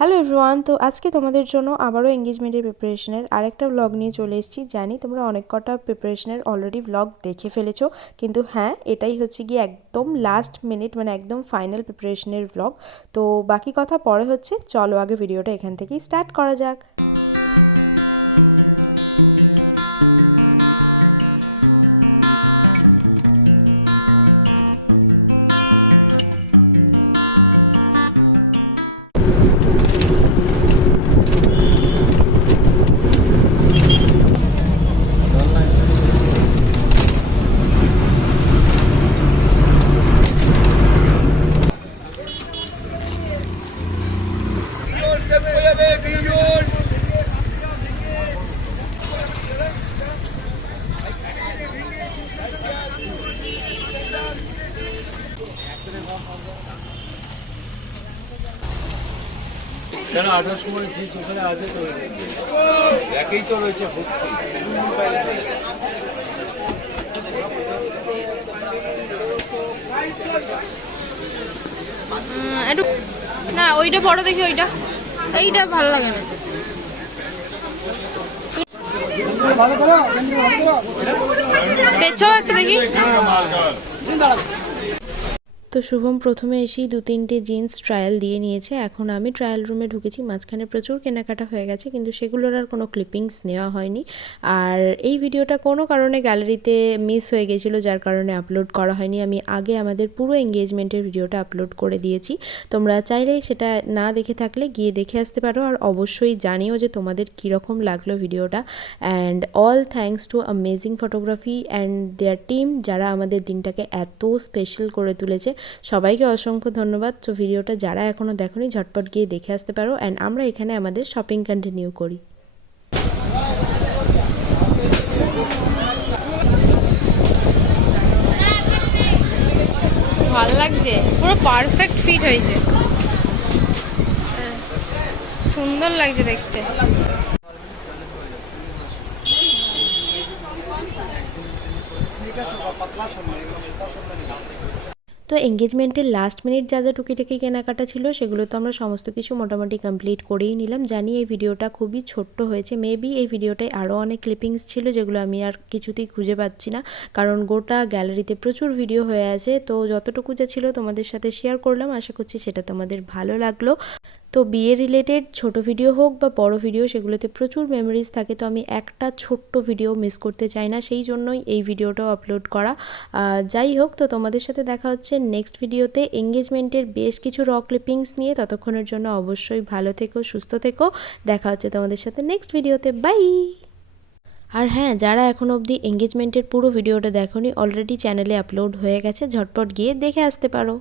Hello everyone তো আজকে তোমাদের জন্য আবারও এঙ্গেজমেন্টের প্রিপারেশনের আরেকটা ব্লগ নিয়ে চলে এসেছি। জানি তোমরা অনেক কটা প্রিপারেশনের অলরেডি ব্লগ দেখে ফেলেছো, কিন্তু হ্যাঁ এটাই হচ্ছে গিয়ে একদম লাস্ট মিনিট মানে একদম ফাইনাল প্রিপারেশনের ব্লগ তো বাকি কথা পরে হচ্ছে, চলো আগে ভিডিওটা এখান থেকেই স্টার্ট করা যাক। কেন আঠাশ সময় যে ওখানে আছে তো একেই তো রয়েছে ভর্তি একটু না ওইটা বড় দেখি ওইটা। এইটা ভালো লাগে না। পেছাও একটা দেখি। তো শুভম প্রথমে এসেই দু তিনটে জিন্স ট্রায়াল দিয়ে নিয়েছে। এখন আমি ট্রায়াল রুমে ঢুকেছি, মাঝখানে প্রচুর কেনাকাটা হয়ে গেছে, কিন্তু সেগুলোর আর কোনো ক্লিপিংস নেওয়া হয়নি। আর এই ভিডিওটা কোনো কারণে গ্যালারিতে মিস হয়ে গেছিল, যার কারণে আপলোড করা হয়নি। আমি আগে আমাদের পুরো এঙ্গেজমেন্টের ভিডিওটা আপলোড করে দিয়েছি। তোমরা চাইলে সেটা না দেখে থাকলে গিয়ে দেখে আসতে পারো, আর অবশ্যই জানিও যে তোমাদের কীরকম লাগল ভিডিওটা। And all thanks to amazing photography and their team যারা আমাদের দিনটাকে এত স্পেশাল করে তুলেছে। সবাইকে অসংখ্য ধন্যবাদ। তো ভিডিওটা যারা এখনও দেখোনি, ঝটপট গিয়ে দেখে আসতে পারো। অ্যান্ড আমরা এখানে আমাদের শপিং কন্টিনিউ করি। ভালো লাগছে। পুরো পারফেক্ট ফিট হয়েছে। সুন্দর লাগছে দেখতে। তো এঙ্গেজমেন্টের লাস্ট মিনিট যা যা টুকিটাকি কেনাকাটা ছিল, সেগুলো তো আমরা সমস্ত কিছু মোটামুটি কমপ্লিট করেই নিলাম। জানি এই ভিডিওটা খুবই ছোট্ট হয়েছে। মেবি এই ভিডিওটায় আরও অনেক ক্লিপিংস ছিল যেগুলো আমি আর কিছুতেই খুঁজে পাচ্ছি না। কারণ গোটা গ্যালারিতে প্রচুর ভিডিও হয়ে আছে। তো যতটুকু যা ছিল তোমাদের সাথে শেয়ার করলাম। আশা করছি সেটা তোমাদের ভালো লাগল। তো বিয়ে রিলেটেড ছোট ভিডিও হোক বা বড় ভিডিও সেগুলোতে প্রচুর মেমোরিজ থাকে। তো আমি একটা ছোট্ট ভিডিও মিস করতে চাই না, সেই জন্যই এই ভিডিওটাও আপলোড করা। যাই হোক, তো তোমাদের সাথে দেখা হচ্ছে নেক্সট ভিডিওতে এঙ্গেজমেন্টের বেশ কিছু র ক্লিপিংস নিয়ে। ততক্ষণের জন্য অবশ্যই ভালো থেকো, সুস্থ থেকো। দেখা হচ্ছে তোমাদের সাথে নেক্সট ভিডিওতে বাই আর হ্যাঁ যারা এখন অবধি এঙ্গেজমেন্টের পুরো ভিডিওটা দেখোনি অলরেডি চ্যানেলে আপলোড হয়ে গেছে। ঝটপট গিয়ে দেখে আসতে পারো।